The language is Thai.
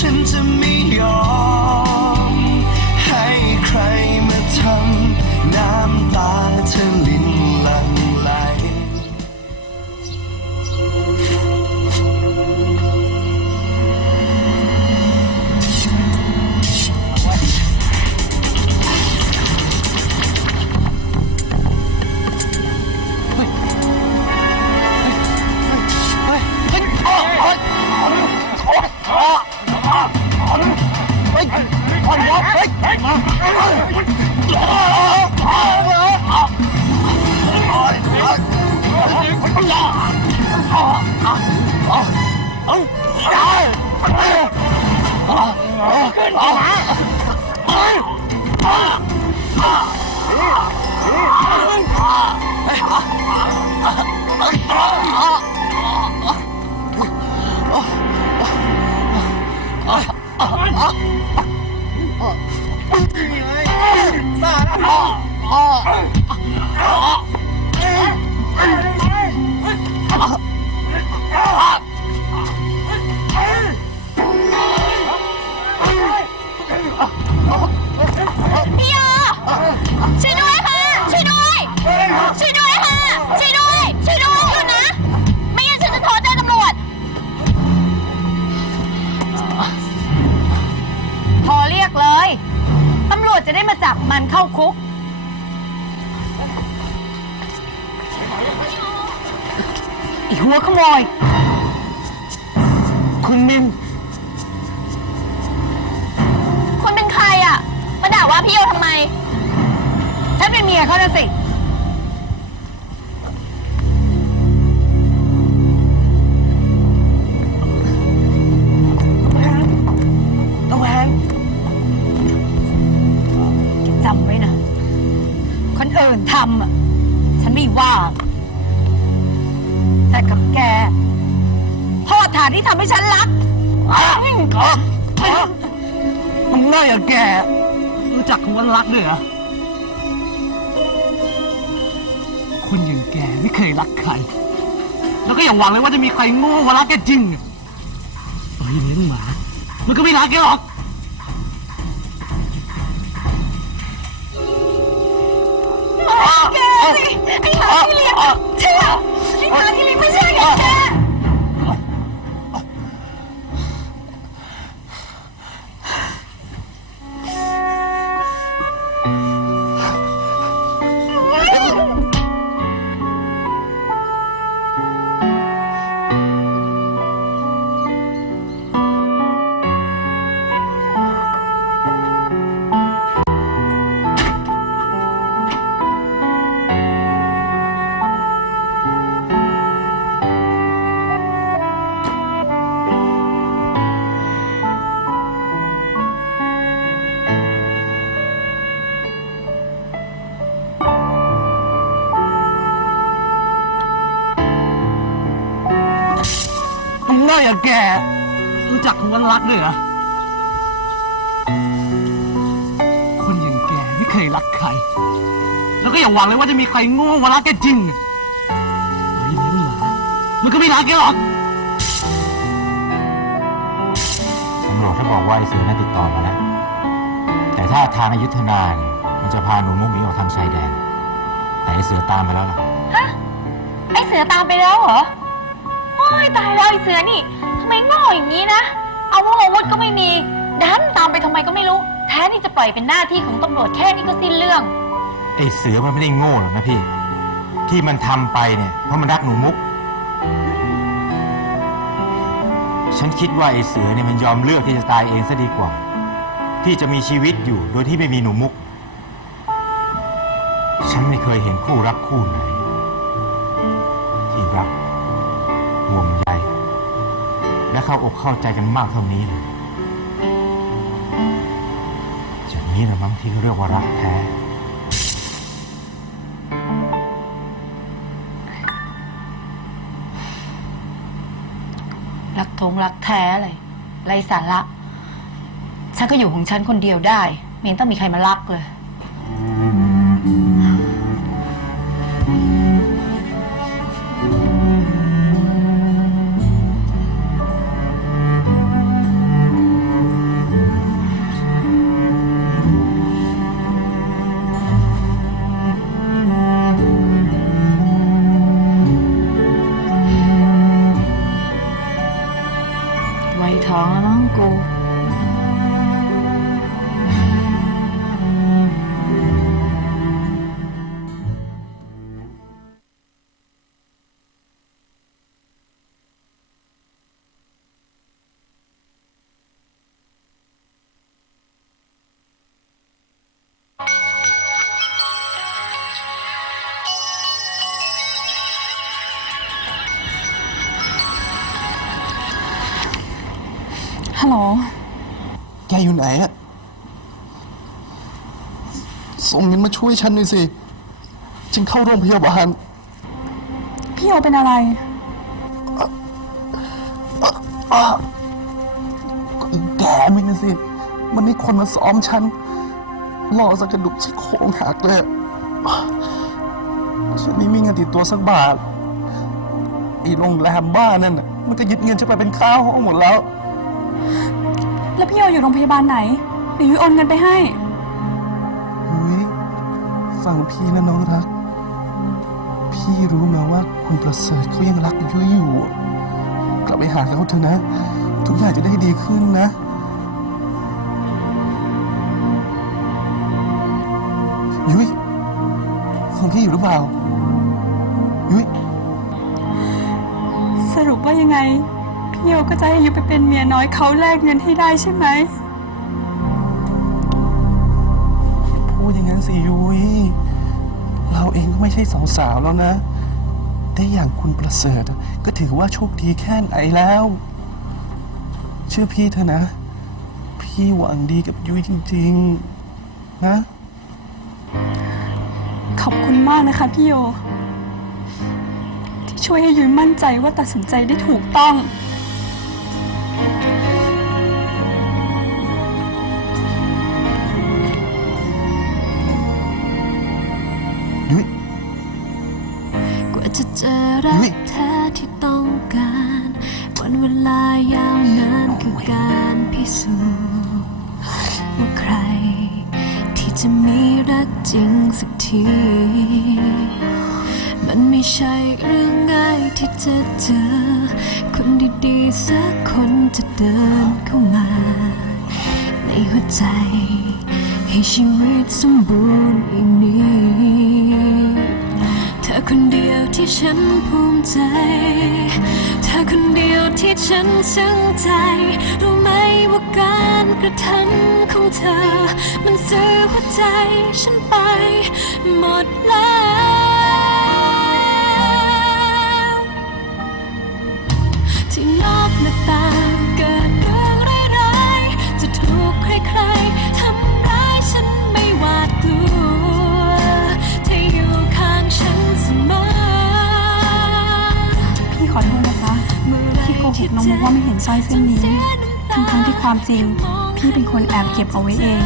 ฉันจ ค่อยๆยกเฮ้ยมาขึ้นมา พี่ยอช่วยด้วยค่ะ ช่วยด้วย ช่วยด้วยค่ะ ช่วยด้วย ช่วยด้วยหยุดนะ ไม่งั้นฉันจะโทรแจ้งตำรวจพอเรียกเลย ตำรวจจะได้มาจับมันเข้าคุก ไอหัวขโมย คุณมินคุณเป็นใครอะ มาด่าว่าพี่โยทำไม ฉันเป็นเมียเขานะสิ แต่กับแกโทษฐานที่ทำให้ฉันรักมึงง่ายอย่างแกรู้จักคำว่ารักด้วยเหรอคนอย่างแกไม่เคยรักใคร แล้วก็อย่าหวังเลยว่าจะมีใครโง่กว่ารักแกจริงต่อยเลี้ยงหมา มันก็ไม่รักแกหรอกแกสิไอ้หมาที่เลี้ยงเชื่อ ไอ้หมาที่เอย่างแกรู้จักคำว่ารักด้วยเหรอ คนอย่างแกไม่เคยรักใคร แล้วก็อย่าหวังเลยว่าจะมีใครโง่กว่ารักแกจริงต่อยเลี้ยงหมามันก็ไม่รักแกหรอกตำรวจเขาบอกว่าไอ้เสือน่าติดต่อมาแล้ว แต่ถ้าทางอายุธนาเนี่ยมันจะพาหนูมุกหนีออกทางชายแดน แต่ไอ้เสือตามไปแล้วล่ะไอเสือตามไปแล้วเหรอโอ้ ยตายแล้วไอเสือนี่ทำไมโง่อย่างนี้นะ เอาวุธอาวุธก็ไม่มีดันตามไปทำไมก็ไม่รู้ แท้นี่จะปล่อยเป็นหน้าที่ของตำรวจแค่นี้ก็สิ้นเรื่อง ไอ้เสือมันไม่ได้โง่หรอกนะพี่ ที่มันทำไปเนี่ยเพราะมันรักหนูมุก ฉันคิดว่าไอ้เสือเนี่ยมันยอมเลือกที่จะตายเองซะดีกว่า ที่จะมีชีวิตอยู่โดยที่ไม่มีหนูมุก ฉันไม่เคยเห็นคู่รักคู่ไหน ที่รัก ห่วงใยและเข้าอกเข้าใจกันมากเท่านี้เลยจากนี้แหละมั้งที่เขาเรียกว่ารักแท้รักทงรักแท้เลยไรสาระ ฉันก็อยู่ของฉันคนเดียวได้ไม่เห็นต้องมีใครมารักเลย ฮัลโหล แกอยู่ไหนอะส่งเงินมาช่วยฉันหน่อยสิ ฉันเข้าโรงพยาบาล พี่โอเป็นอะไรแกไม่นะสิ มันมีคนมาซ้อมฉันล่อสักกระดูกซี่โครงหักเลยอะฉันไม่มีเงินติดตัวสักบาทไอ้โรงแรมบ้านนั่นน่ะมันก็ยึดเงินฉันไปเป็นค่าห้องหมดแล้ว แล้วพี่โออยู่โรงพยาบาลไหนเดี๋ยวยุ้ยโอนเงินไปให้เฮ้ยฟังพี่นะน้องรัก พี่รู้นะว่าคุณประเสริฐเขายังรักยุ้ยอยู่อะกลับไปหาเขาเถอะนะ ทุกอย่างจะได้ดีขึ้นนะ ยุ้ยฟังพี่อยู่หรือเปล่า ยุ้ย สรุปว่ายังไง พี่โอก็จะให้ยุ้ยไปเป็นเมียน้อยเขาแลกเงินให้ได้ใช่ไหม พูดอย่างนั้นสิยุ้ยเราเองก็ไม่ใช่สาวๆแล้วนะแต่อย่างคุณประเสริฐอะก็ถือว่าโชคดีแค่ไหนแล้ว เชื่อพี่เถอะนะ พี่หวังดีกับยุ้ยจริง ๆ นะ ขอบคุณมากนะคะพี่โอที่ช่วยให้ยุ้ยมั่นใจว่าตัดสินใจได้ถูกต้อง จะมีรักจริงสักที มันไม่ใช่เรื่องง่ายที่จะเจอ คนดีๆสักคนจะเดินเข้ามา ในหัวใจ ให้ชีวิตสมบูรณ์อย่างนี้เธอคนเดียวที่ฉันภูมิใจ เธอคนเดียวที่ฉันซึ้งใจรู้ ว่าการกระทำของเธอ มันซื้อหัวใจฉันไปหมดแล้วที่นอกหน้าต่างเกิดเรื่องร้ายๆจะถูกใครๆทำร้ายฉันไม่หวาดกลัวเธออยู่ข้างฉันเสมอพี่ขอโทษนะคะพี่โกหกน้องมุกว่าไม่เห็นสร้อยเส้นนี้ ทั้งๆที่ความจริง พี่เป็นคนแอบเก็บเอาไว้เอง